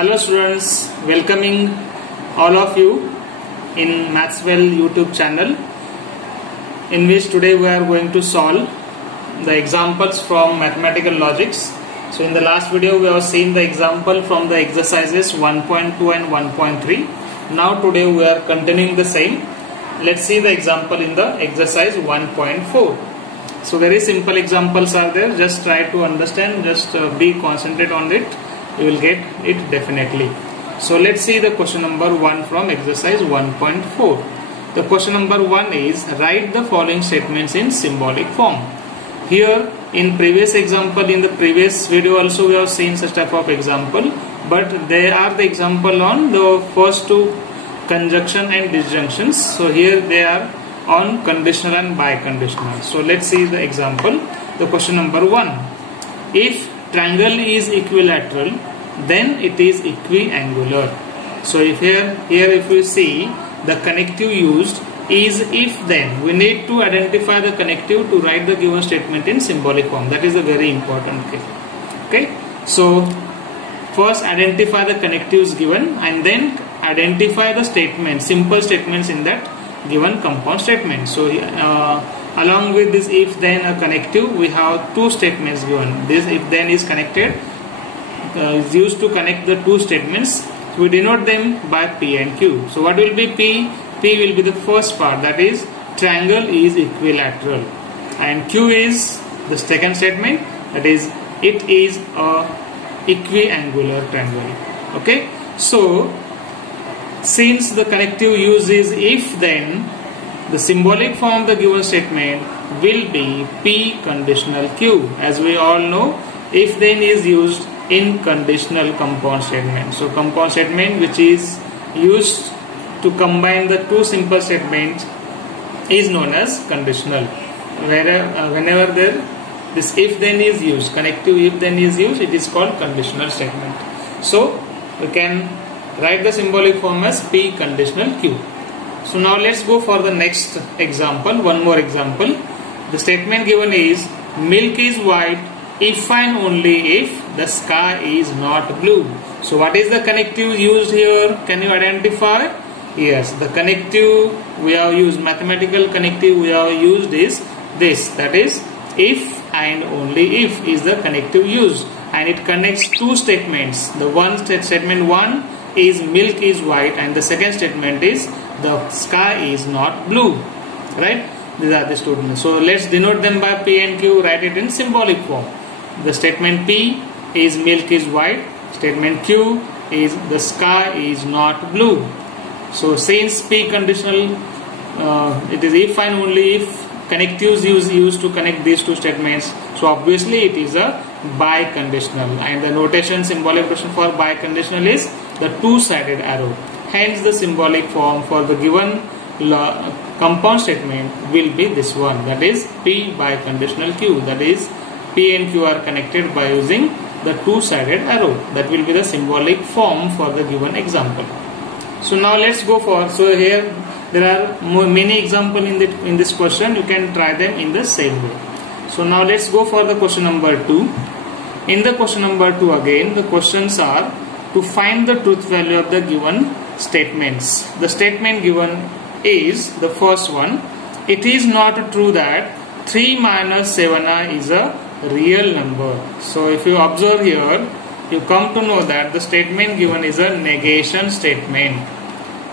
Hello students, welcoming all of you in Mathswell YouTube channel, in which today we are going to solve the examples from mathematical logics. So in the last video we have seen the example from the exercises 1.2 and 1.3. Now today we are continuing the same. Let's see the example in the exercise 1.4. So very simple examples are there. Just try to understand, just be concentrate on it. You will get it definitely. So let's see the question number 1 from exercise 1.4. The question number 1 is, write the following statements in symbolic form. Here in previous example, in the previous video also we have seen such type of example, but they are the example on the first two, conjunction and disjunctions. So here they are on conditional and biconditional. So let's see the example. The question number 1. If triangle is equilateral, then it is equiangular. So if here if we see the connective used is if then, we need to identify the connective to write the given statement in symbolic form. That is a very important thing. Okay, so first identify the connectives given and then identify the statements, simple statements in that given compound statement. So along with this if then a connective, we have two statements given. This if then is connected, is used to connect the two statements. We denote them by P and Q. So what will be P? P will be the first part, that is triangle is equilateral, and Q is the second statement, that is it is a equiangular triangle. Okay, so since the connective use is if then, the symbolic form of the given statement will be P conditional Q. As we all know, if then is used in conditional compound statement. So compound statement which is used to combine the two simple statements is known as conditional. Whenever this if then is used, connective if then is used, it is called conditional statement. So we can write the symbolic form as P conditional Q. So now let's go for the next example, one more example. The statement given is, milk is white if and only if the sky is not blue. So what is the connective used here? Can you identify? Yes, the connective we have used, mathematical connective we have used is this, that is if and only if is the connective used, and it connects two statements. The one statement 1 is milk is white and the second statement is the sky is not blue, right? These are the students. So let's denote them by P and Q, write it in symbolic form. The statement P is milk is white, statement Q is the sky is not blue. So since P conditional, it is if and only if, connectives used to connect these two statements, so obviously it is a biconditional, and the notation, symbolic notation for biconditional is the two-sided arrow. Hence the symbolic form for the given compound statement will be this one, that is P biconditional Q, that is P and Q are connected by using the two-sided arrow. That will be the symbolic form for the given example. So now let's go for, so here there are many examples in this question. You can try them in the same way. So now let's go for the question number 2. In the question number 2 again, the questions are to find the truth value of the given statements. The statement given is the first one. It is not true that 3 minus 7i is a real number. So if you observe here, you come to know that the statement given is a negation statement.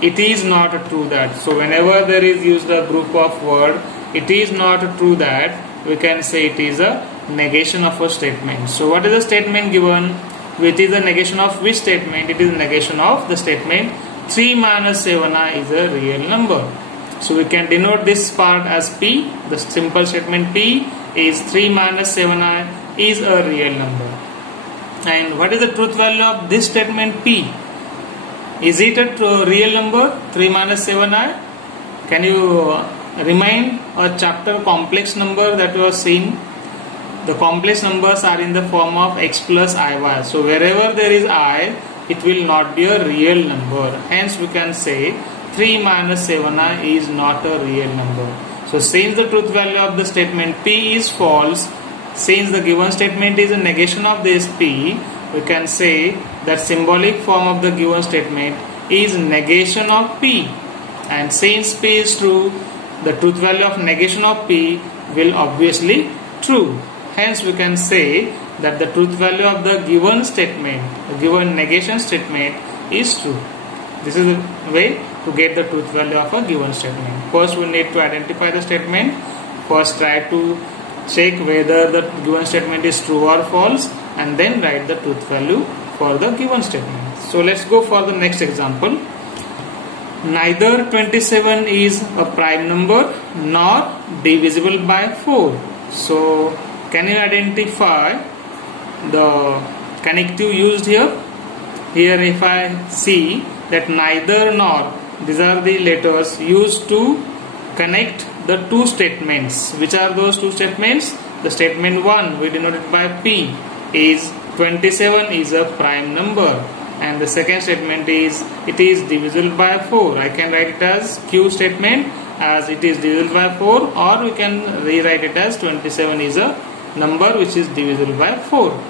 It is not true that. So whenever there is used a group of word, it is not true that, we can say it is a negation of a statement. So what is the statement given? Which is a negation of which statement? It is a negation of the statement 3 minus 7i is a real number. So we can denote this part as P. The simple statement P is 3 minus 7i is a real number. And what is the truth value of this statement P? Is it a real number 3 minus 7i? Can you remind a chapter complex number that you have seen? The complex numbers are in the form of x plus iy. So wherever there is I, it will not be a real number. Hence we can say 3 minus 7i is not a real number. So since the truth value of the statement P is false, since the given statement is a negation of this P, we can say that symbolic form of the given statement is negation of P, and since P is true, the truth value of negation of P will obviously true. Hence we can say that the truth value of the given statement, the given negation statement is true. This is the way to get the truth value of a given statement. First we need to identify the statement. First try to check whether the given statement is true or false, and then write the truth value for the given statement. So let's go for the next example. Neither 27 is a prime number nor divisible by 4. So can you identify the connective used here? Here if I see that neither nor, these are the letters used to connect the two statements. Which are those two statements? The statement 1 we denote it by P is 27 is a prime number, and the second statement is it is divisible by 4. I can write it as Q statement as it is divisible by 4, or we can rewrite it as 27 is a number which is divisible by 4.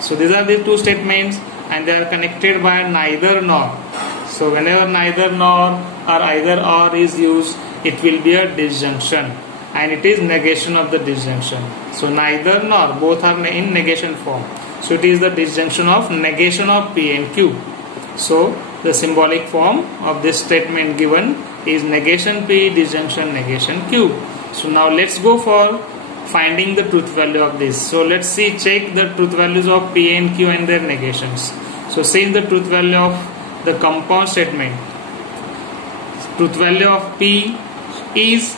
So these are the two statements and they are connected by neither nor. So whenever neither nor or either or is used, it will be a disjunction, and it is negation of the disjunction. So neither nor, both are in negation form. So it is the disjunction of negation of P and Q. So the symbolic form of this statement given is negation P, disjunction negation Q. So now let's go for finding the truth value of this. So let's see, check the truth values of P and Q and their negations. So since the truth value of the compound statement, truth value of P is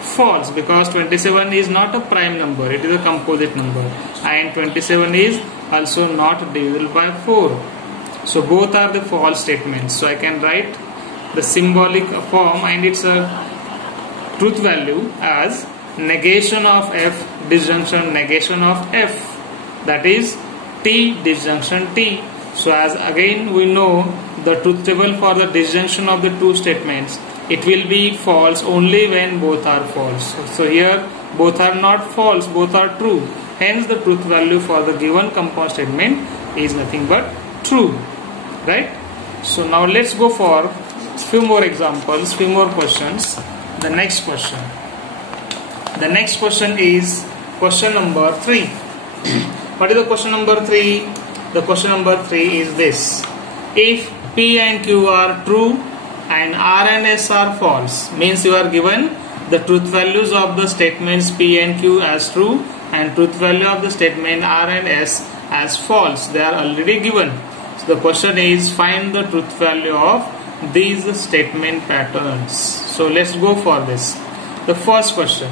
false because 27 is not a prime number, it is a composite number, and 27 is also not divisible by 4. So both are the false statements. So I can write the symbolic form and its truth value as negation of F, disjunction negation of F, that is T disjunction T. So as again we know the truth table for the disjunction of the two statements, it will be false only when both are false. So here both are not false, both are true. Hence the truth value for the given compound statement is nothing but true. Right? So now let's go for few more examples, few more questions. The next question. The next question is question number 3. What is the question number 3? The question number 3 is this. If P and Q are true and R and S are false, means you are given the truth values of the statements P and Q as true and truth value of the statement R and S as false. They are already given. So the question is, find the truth value of these statement patterns. So let's go for this. The first question,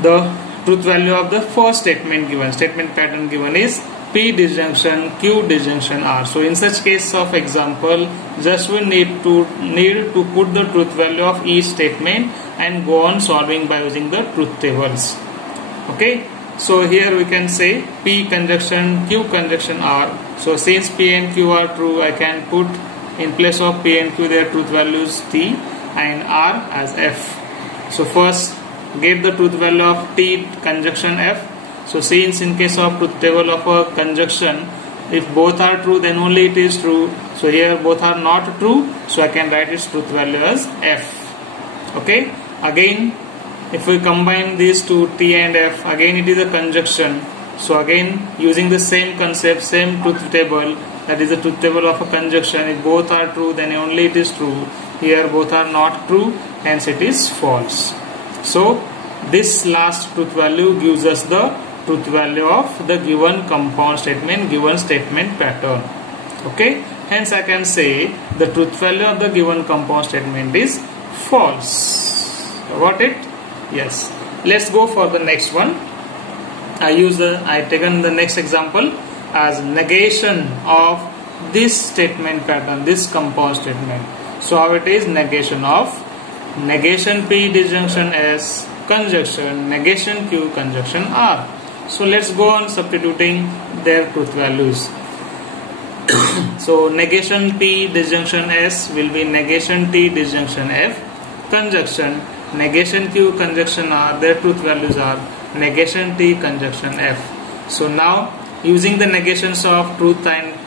the truth value of the first statement given, statement pattern given is P disjunction Q disjunction R. So in such case of example, just we need to put the truth value of each statement and go on solving by using the truth tables. Okay. So here we can say P conjunction Q conjunction R. So since P and Q are true, I can put in place of P and Q their truth values T and R as F. So first get the truth value of T conjunction F. So since in case of truth table of a conjunction, if both are true then only it is true. So here both are not true, so I can write its truth value as F. Okay. Again, if we combine these two T and F, again it is a conjunction. So again using the same concept, same truth table, that is the truth table of a conjunction. If both are true then only it is true. Here both are not true, hence it is false. So this last truth value gives us the truth value of the given compound statement, given statement pattern. Okay, hence I can say the truth value of the given compound statement is false. Got it? Yes. Let's go for the next one. I taken the next example as negation of this statement pattern, this compound statement. So how it is? Negation of negation P disjunction S conjunction negation Q conjunction R. So let's go on substituting their truth values. So negation P disjunction S will be negation T disjunction F conjunction negation Q conjunction R. Their truth values are negation T conjunction F. So now using the negations of truth and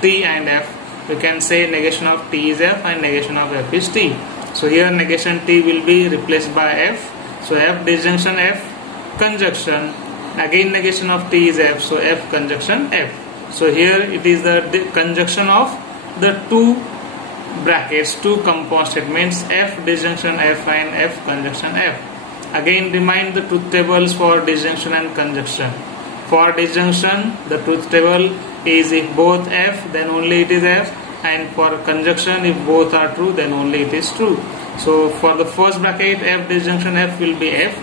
T and F, we can say negation of T is F and negation of F is T. So here negation T will be replaced by F. So F disjunction F conjunction, again negation of T is F, so F conjunction F. So here it is the conjunction of the two brackets, two compound statements, F disjunction F and F conjunction F. Again remind the truth tables for disjunction and conjunction. For disjunction, the truth table is if both F, then only it is F, and for conjunction, if both are true, then only it is true. So for the first bracket, F disjunction F will be F,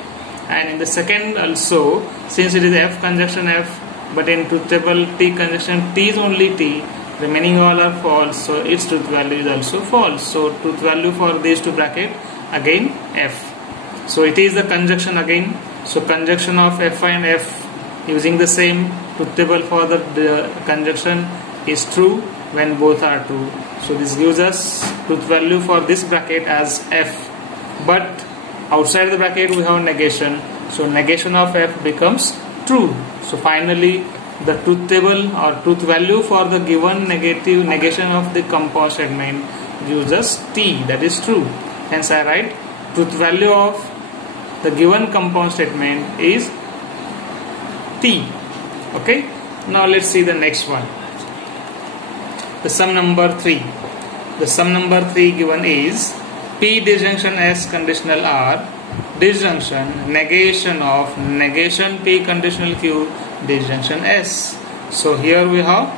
and in the second also, since it is F conjunction F, but in truth table T conjunction T is only T, remaining all are false, so its truth value is also false. So truth value for these two brackets again F. So it is the conjunction again. So conjunction of F and F using the same truth table for the conjunction is true when both are true. So this gives us truth value for this bracket as F. But outside the bracket we have negation. So negation of F becomes true. So finally the truth table or truth value for the given negative negation of the compound statement gives us T, that is true. Hence I write truth value of the given compound statement is T. Okay. Now let's see the next one. The sum number 3. The sum number 3 given is P disjunction S conditional R disjunction negation of negation P conditional Q disjunction S. So here we have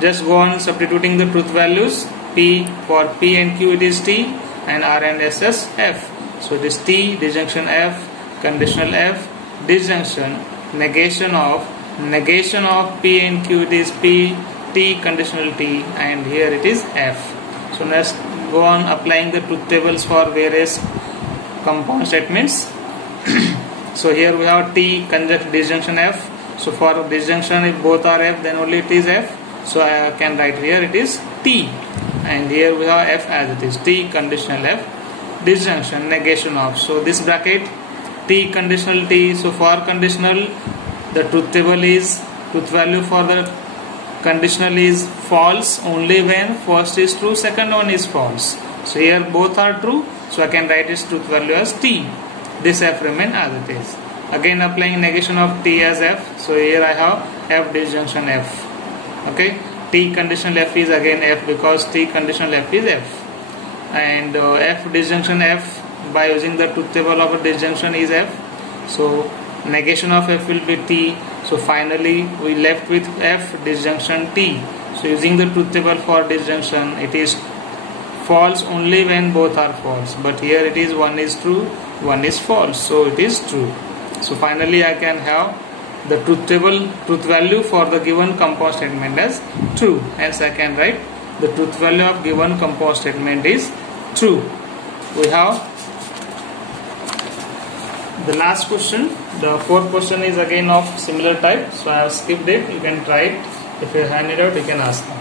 just go on substituting the truth values. P for P and Q it is T and R and S as F. So it is T disjunction F conditional F disjunction negation of P and Q it is P T conditional T and here it is F. So let's go on applying the truth tables for various compound statements. So here we have T conjunct disjunction F. So for disjunction if both are F then only it is F. So I can write here it is T and here we have F as it is T conditional F disjunction negation of. So this bracket T conditional T. So for conditional the truth table is truth value for the conditional is false only when first is true, second one is false. So here both are true, so I can write its truth value as T. This F remain as it is. Again applying negation of T as F. So here I have F disjunction F. Okay, T conditional F is again F because T conditional F is F. And F disjunction F by using the truth table of a disjunction is F. So negation of F will be T. So finally we left with F disjunction T. So using the truth table for disjunction, it is false only when both are false, but here it is one is true, one is false, so it is true. So finally I can have the truth table truth value for the given compound statement as true. Hence I can write the truth value of given compound statement is true. We have the last question. The fourth question is again of similar type, so I have skipped it. You can try it. If you hand it out, you can ask them.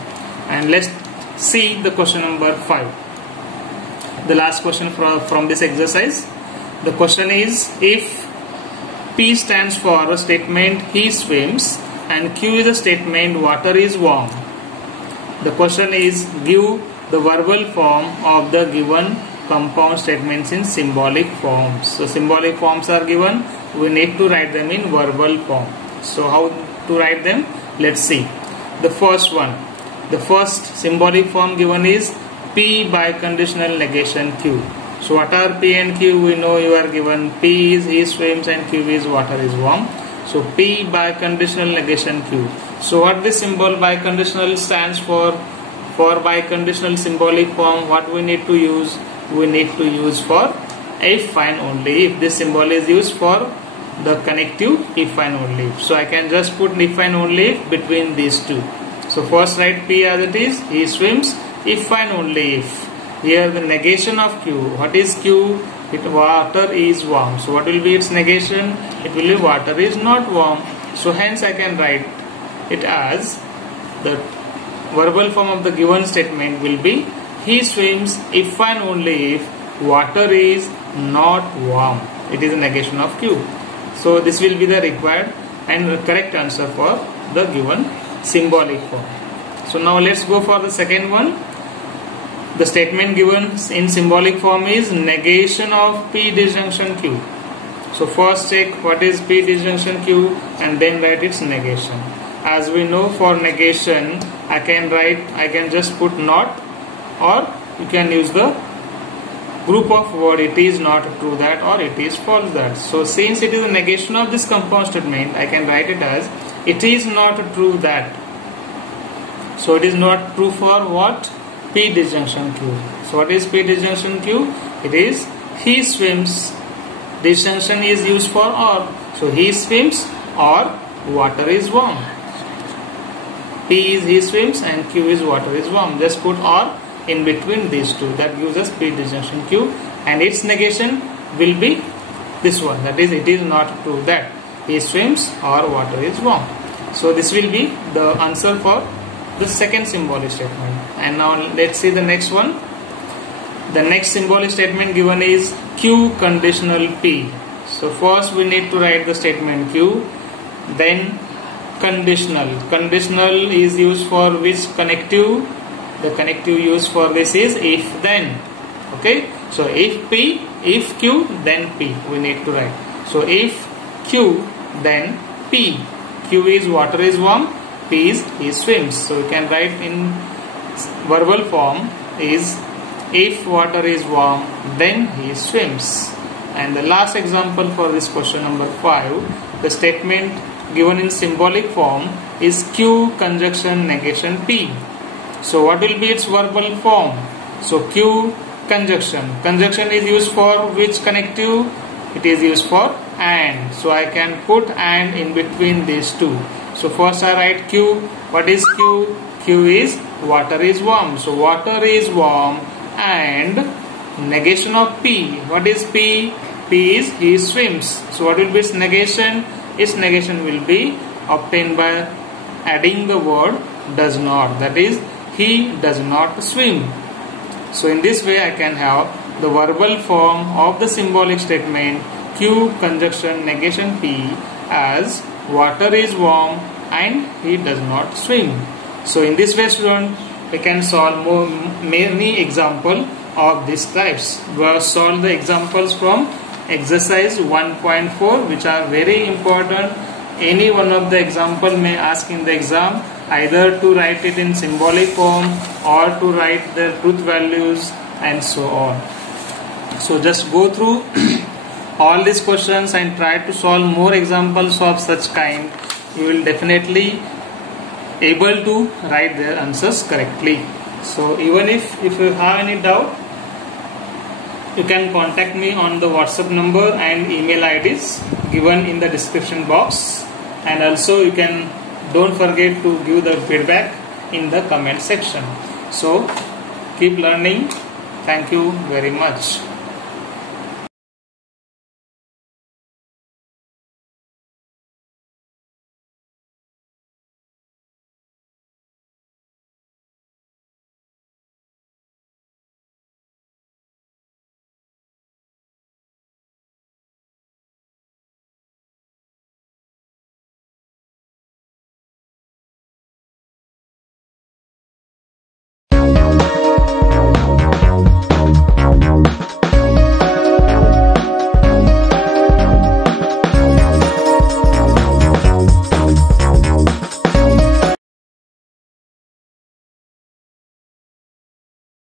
And let's see the question number 5. The last question from this exercise. The question is, if P stands for a statement he swims and Q is a statement water is warm. The question is, give the verbal form of the given compound statements in symbolic forms. So symbolic forms are given, we need to write them in verbal form. So how to write them? Let's see. The first one, the first symbolic form given is P by conditional negation Q. So what are P and Q? We know you are given P is he swims and Q is water is warm. So P by conditional negation Q. So what this symbol by conditional stands for by conditional symbolic form, what we need to use? We need to use for if and only if. This symbol is used for the connective if and only if. So I can just put if and only if between these two. So first write P as it is, he swims, if and only if. Here the negation of Q. What is Q? Water is warm. So what will be its negation? It will be water is not warm. So hence I can write it as the verbal form of the given statement will be he swims if and only if water is not warm. It is a negation of Q. So this will be the required and correct answer for the given symbolic form. So now let's go for the second one. The statement given in symbolic form is negation of P disjunction Q. So first check what is P disjunction Q and then write its negation. As we know, for negation I can just put not, or you can use the group of word it is not true that or it is false that. So since it is a negation of this compound statement, I can write it as it is not true that. So it is not true for what? P disjunction Q. So what is P disjunction Q? It is he swims. Disjunction is used for or. So he swims or water is warm. P is he swims and Q is water is warm. Just put or in between these two. That gives us P disjunction Q, and its negation will be this one. That is, it is not true that he swims or water is warm. So this will be the answer for the second symbolic statement. And now let's see the next one. The next symbolic statement given is Q conditional P. So first we need to write the statement Q, then conditional. Conditional is used for which connective? The connective used for this is if then. Okay, so if P, if Q, then P we need to write. So if Q, then P. Q is water is warm, P is he swims. So we can write in verbal form is if water is warm, then he swims. And the last example for this question number 5, the statement given in symbolic form is Q conjunction negation P. So what will be its verbal form? So Q conjunction. Conjunction is used for which connective? It is used for and. So I can put and in between these two. So first I write Q. What is Q? Q is water is warm. So water is warm and negation of P. What is P? P is he swims. So what will be its negation? Its negation will be obtained by adding the word does not. That is, he does not swim. So in this way I can have the verbal form of the symbolic statement Q conjunction negation P as water is warm and he does not swim. So in this way, student, we can solve many examples of these types. We have solved the examples from exercise 1.4, which are very important. Any one of the example may ask in the exam either to write it in symbolic form or to write the truth values and so on. So just go through all these questions and try to solve more examples of such kind. You will definitely able to write their answers correctly. So even if you have any doubt, you can contact me on the WhatsApp number and email IDs given in the description box, and also you can don't forget to give the feedback in the comment section. So keep learning. Thank you very much.